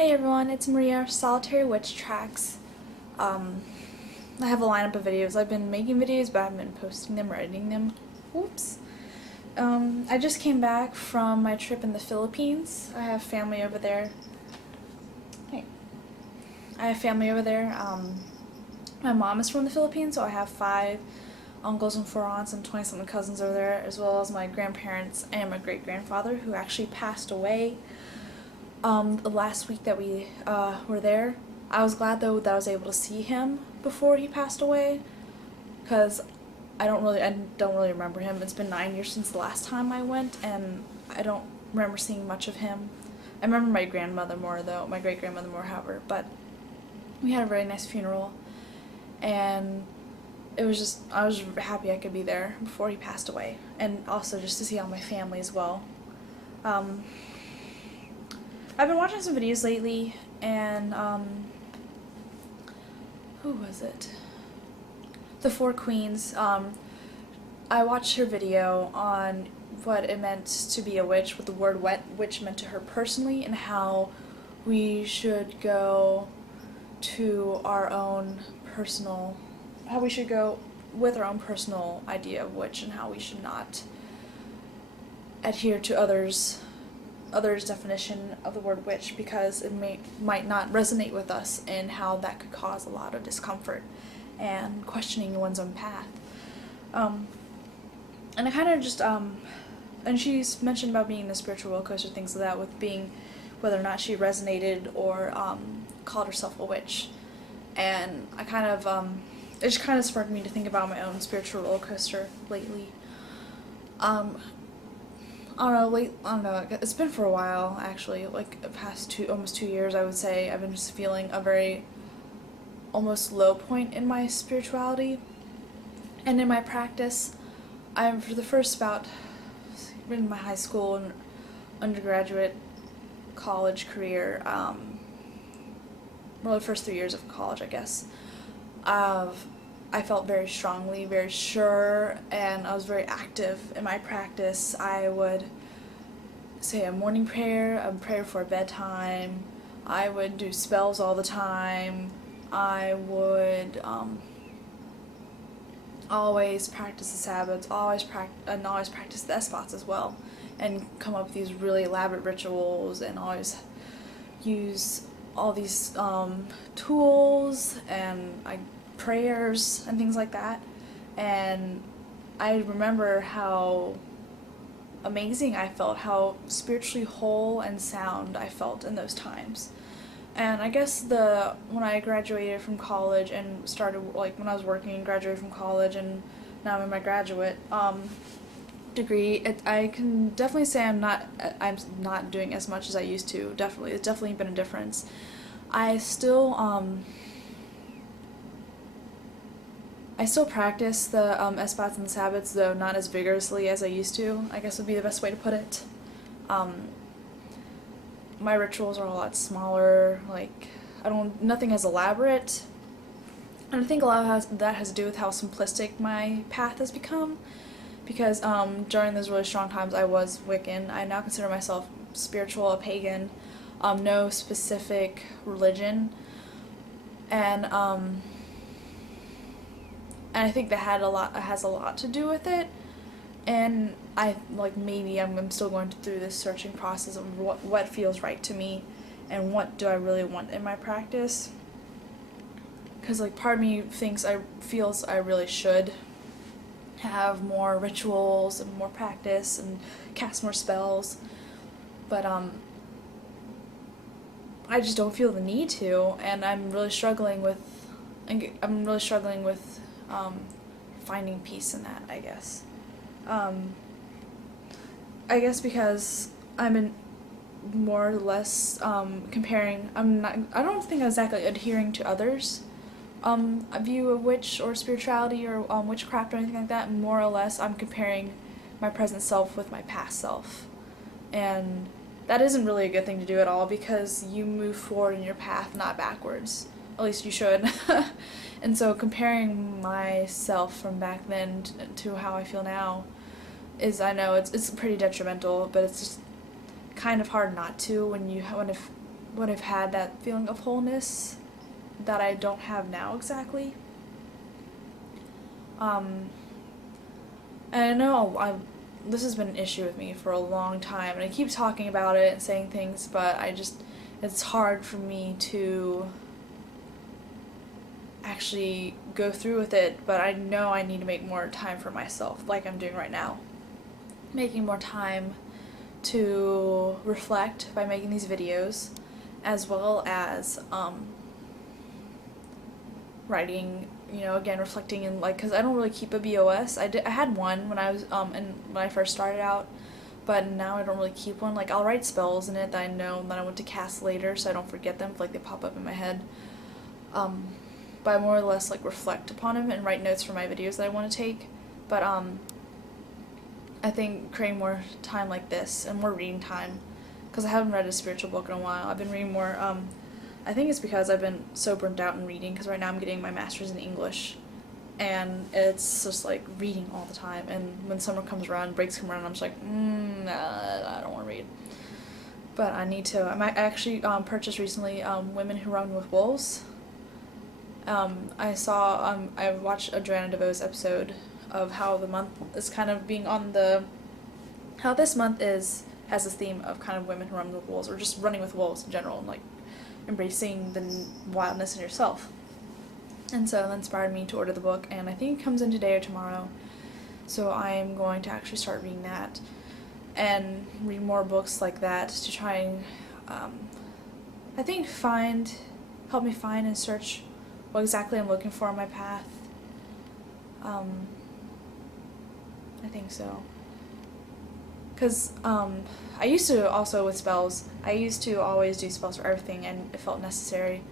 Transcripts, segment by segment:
Hey everyone, it's Maria, Solitary Witch Tracks. I have a lineup of videos. I've been making videos, but I haven't been posting them or editing them. Whoops. I just came back from my trip in the Philippines. I have family over there. Hey. I have family over there. My mom is from the Philippines, so I have 5 uncles and 4 aunts and 20-something cousins over there, as well as my grandparents and my great-grandfather, who actually passed away the last week that we were there. I was glad though that I was able to see him before he passed away, because I don't really remember him. It's been 9 years since the last time I went, and I don't remember seeing much of him. I remember my grandmother more though, my great-grandmother more, however, but we had a very nice funeral, and I was happy I could be there before he passed away, and also just to see all my family as well. I've been watching some videos lately, and who was it? The Four Queens. I watched her video on what it meant to be a witch, what the word witch meant to her personally, and how we should go to our own personal, how we should go with our own personal idea of witch, and how we should not adhere to others' definition of the word witch, because it might not resonate with us, and how that could cause a lot of discomfort and questioning one's own path. And I kind of just and she's mentioned about being in the spiritual rollercoaster, things like that, with being whether or not she resonated or called herself a witch. And I kind of it just kind of sparked me to think about my own spiritual rollercoaster lately. I don't know, it's been for a while, actually, like the past almost 2 years, I would say. I've been just feeling a very, almost low point in my spirituality, and in my practice. For the first in my high school and undergraduate college career, the first 3 years of college, I guess, I felt very strongly, very sure, and I was very active in my practice. I would say a morning prayer, a prayer before bedtime. I would do spells all the time. I would always practice the Sabbaths, always practice the spots as well, and come up with these really elaborate rituals, and always use all these tools and prayers and things like that. And I remember how amazing I felt, how spiritually whole and sound I felt in those times. And I guess when I graduated from college and started, like when I was working and graduated from college, and now I'm in my graduate degree, I can definitely say I'm not doing as much as I used to. It's definitely been a difference. I still practice the spots and Sabbaths, though not as vigorously as I used to, I guess would be the best way to put it. My rituals are a lot smaller, like, nothing as elaborate, and I think a lot of that has to do with how simplistic my path has become, because during those really strong times I was Wiccan. I now consider myself spiritual, a pagan, no specific religion, and I think that has a lot to do with it. And maybe I'm still going through this searching process of what feels right to me, and what do I really want in my practice. Because part of me feels I really should have more rituals and more practice and cast more spells, but I just don't feel the need to, and I'm really struggling with finding peace in that, I guess. I guess because I'm in more or less comparing. I don't think I'm exactly adhering to others' a view of witch or spirituality or witchcraft or anything like that. More or less, I'm comparing my present self with my past self, and that isn't really a good thing to do at all, because you move forward in your path, not backwards. At least you should. And so comparing myself from back then to how I feel now I know it's pretty detrimental, but it's just kind of hard not to when if would have had that feeling of wholeness that I don't have now exactly. And I know this has been an issue with me for a long time, and I keep talking about it and saying things, but it's hard for me to actually go through with it, but I know I need to make more time for myself, like I'm doing right now. Making more time to reflect by making these videos, as well as writing, again, reflecting, and because I don't really keep a BOS. I had one when I was when I first started out, but now I don't really keep one. Like, I'll write spells in it that I know that I want to cast later, so I don't forget them, like they pop up in my head. But I more or less reflect upon them and write notes for my videos that I want to take. But I think creating more time like this and more reading time, because I haven't read a spiritual book in a while. I've been reading more. I think it's because I've been so burnt out in reading, because right now I'm getting my master's in English, and it's just reading all the time. And when summer comes around, breaks come around, I'm just nah, I don't want to read. But I need to. I actually purchased recently Women Who Run with Wolves. I watched a Joanna DeVoe's episode of how the month is kind of being how this month has this theme of kind of women who run with wolves, or just running with wolves in general, and embracing the wildness in yourself. And so that inspired me to order the book, and I think it comes in today or tomorrow. So I'm going to actually start reading that, and read more books like that to try and, I think help me find and search what exactly I'm looking for in my path. I think so. Because I used to also, with spells, I used to always do spells for everything, and it felt necessary.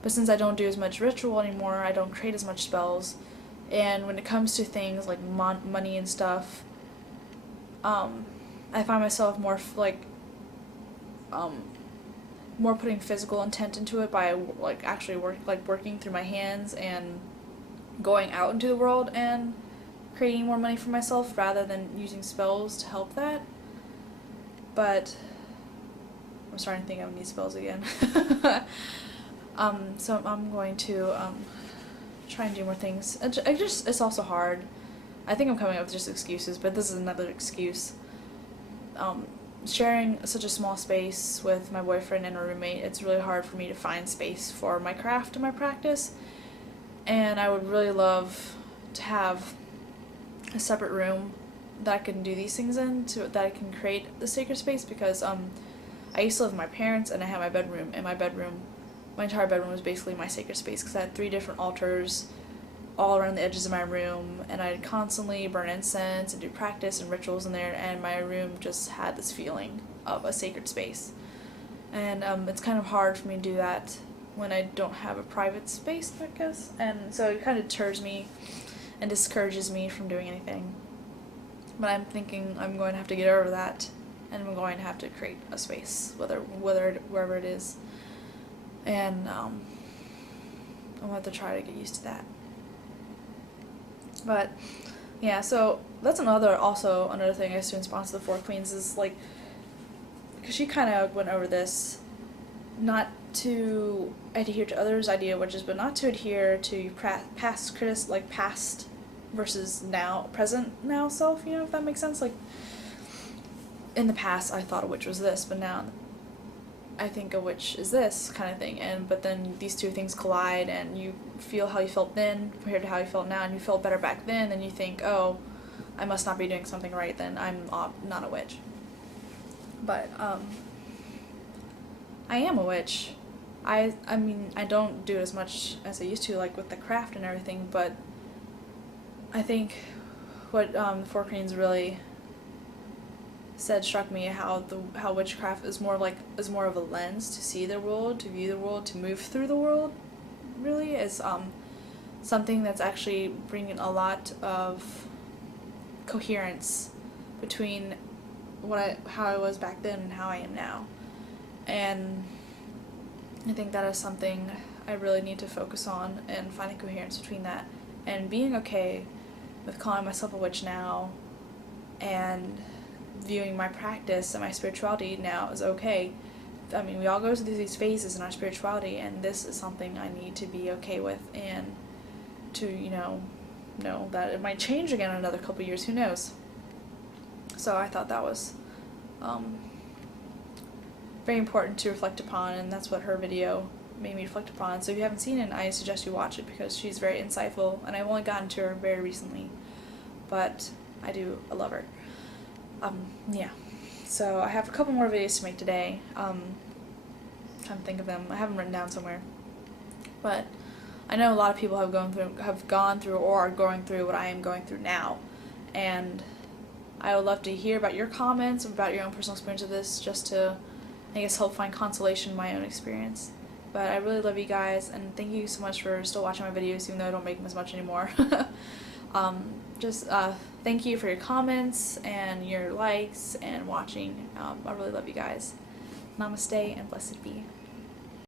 But since I don't do as much ritual anymore, I don't create as much spells. And when it comes to things like money and stuff, I find myself more more putting physical intent into it by actually working through my hands and going out into the world and creating more money for myself, rather than using spells to help that. But I'm starting to think I need spells again. So I'm going to try and do more things. It's also hard. I think I'm coming up with just excuses, but this is another excuse. Sharing such a small space with my boyfriend and a roommate, it's really hard for me to find space for my craft and my practice. And I would really love to have a separate room that I can do these things in, that I can create the sacred space, because I used to live with my parents, and I had my bedroom, and my entire bedroom was basically my sacred space, because I had 3 different altars all around the edges of my room, and I'd constantly burn incense and do practice and rituals in there, and my room just had this feeling of a sacred space. And it's kind of hard for me to do that when I don't have a private space, I guess, and so it kind of deters me and discourages me from doing anything. But I'm thinking I'm going to have to get over that, and I'm going to have to create a space, wherever it is, and I'm going to have to try to get used to that. But yeah, so that's another thing I used to respond to the Four Queens is because she kind of went over this, not to adhere to others' ideologies, but not to adhere to past versus present now self, if that makes sense. In the past I thought a witch was this, but now I think a witch is this kind of thing, but then these two things collide, and you feel how you felt then compared to how you felt now, and you felt better back then, and you think, oh, I must not be doing something right, then I'm not a witch. But I am a witch. I mean, I don't do as much as I used to, with the craft and everything, but I think what the Four Queens really struck me, how witchcraft is more of a lens to see the world, to view the world, to move through the world, really, is something that's actually bringing a lot of coherence between how I was back then and how I am now. And I think that is something I really need to focus on, and finding coherence between that, and being okay with calling myself a witch now, and viewing my practice and my spirituality now as okay, I mean, we all go through these phases in our spirituality, and this is something I need to be okay with, and to, know that it might change again in another couple years, who knows. So I thought that was very important to reflect upon, and that's what her video made me reflect upon. So if you haven't seen it, I suggest you watch it, because she's very insightful, and I've only gotten to her very recently, but I love her. Yeah. So I have a couple more videos to make today. Trying to think of them. I have them written down somewhere. But I know a lot of people have gone through or are going through what I am going through now, and I would love to hear about your comments about your own personal experience of this, just to, I guess, help find consolation in my own experience. But I really love you guys, and thank you so much for still watching my videos, even though I don't make them as much anymore. Thank you for your comments and your likes and watching. I really love you guys. Namaste and blessed be.